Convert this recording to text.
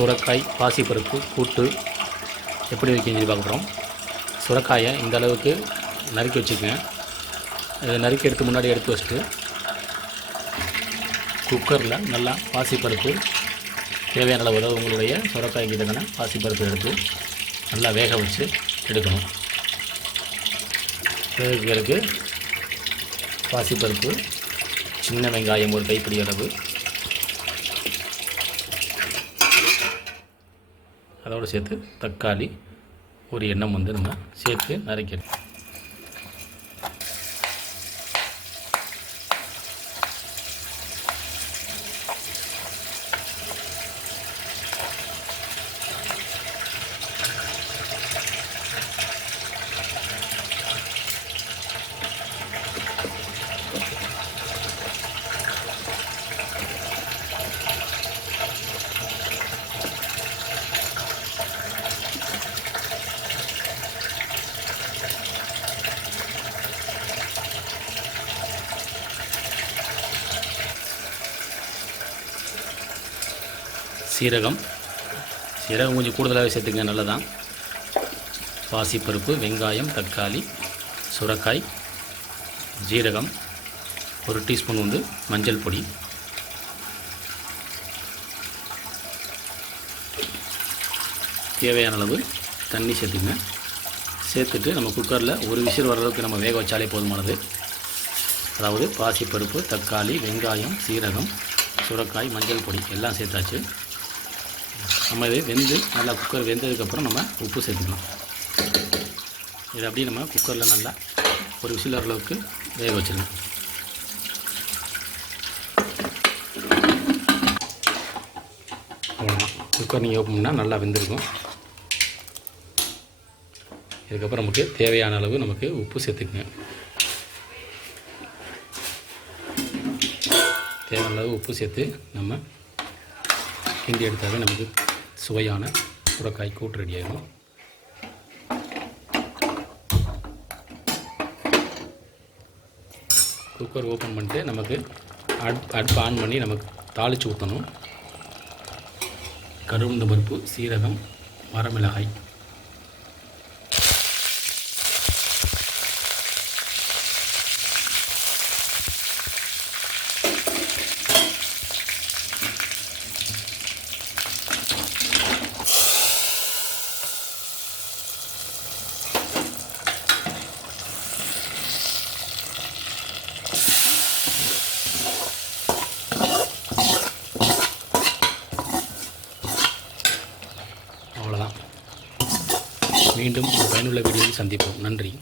சுரக்காய் பாசிப்பருப்பு கூட்டு எப்படி வைக்கணும்னு சொல்லி பார்க்க போகிறோம் சுரக்காயை இந்த அளவுக்கு நறுக்கி வச்சுக்கோங்க. இதை நறுக்கி எடுத்து முன்னாடி எடுத்து வச்சுட்டு குக்கரில் நல்லா பாசிப்பருப்பு தேவையான அளவு உங்களுடைய சுரக்காய்க்கு தக்கன பாசிப்பருப்பு எடுத்து நல்லா வேக வச்சு எடுக்கணும். வேக பிறகு பாசிப்பருப்பு சின்ன வெங்காயம் ஒரு கைப்பிடி அளவு அதோடு சேர்த்து தக்காளி ஒரு எண்ணம் வந்து நம்ம சேர்த்து நறுக்கிடணும். சீரகம். சீரகம் கொஞ்சம் கூடுதலாகவே சேர்த்துங்க நல்லதான் பாசிப்பருப்பு வெங்காயம் தக்காளி சுரக்காய் ஜீரகம் ஒரு டீஸ்பூன் வந்து மஞ்சள் பொடி. தேவையான அளவு தண்ணி சேர்த்துங்க சேர்த்துட்டு நம்ம குக்கரில் ஒரு விசில் வர அளவுக்கு நம்ம வேக வச்சாலே போதுமானது. அதாவது பாசிப்பருப்பு தக்காளி வெங்காயம் சீரகம் சுரக்காய் மஞ்சள் பொடி எல்லாம் சேர்த்தாச்சு. நம்ம இது வெந்து நல்லா குக்கர் வெந்ததுக்கப்புறம் நம்ம உப்பு சேர்த்துக்கலாம். இதை அப்படியே நம்ம குக்கரில் நல்லா ஒரு விசில் வர அளவுக்கு வேக வச்சிருங்க அவ்வளோதான் குக்கர் நீங்கள் ஓப்பன் பண்ணால் நல்லா வெந்திருக்கும். இதுக்கப்புறம் நமக்கு தேவையான அளவு நமக்கு உப்பு சேர்த்துக்குங்க. தேவையான அளவு உப்பு சேர்த்து நம்ம கிண்டி எடுத்தாவே நமக்கு சுவையான சுரக்காய் கூட்டு ரெடி ஆகிடும் குக்கர் ஓப்பன் பண்ணிட்டு நமக்கு அட் அடுப்பு ஆன் பண்ணி நமக்கு தாளித்து ஊற்றணும் கருவுந்த பருப்பு சீரகம் மரமிளகாய் அவ்வளோதான் மீண்டும் ஒரு பயனுள்ள வீடியோவில் சந்திப்போம். நன்றி.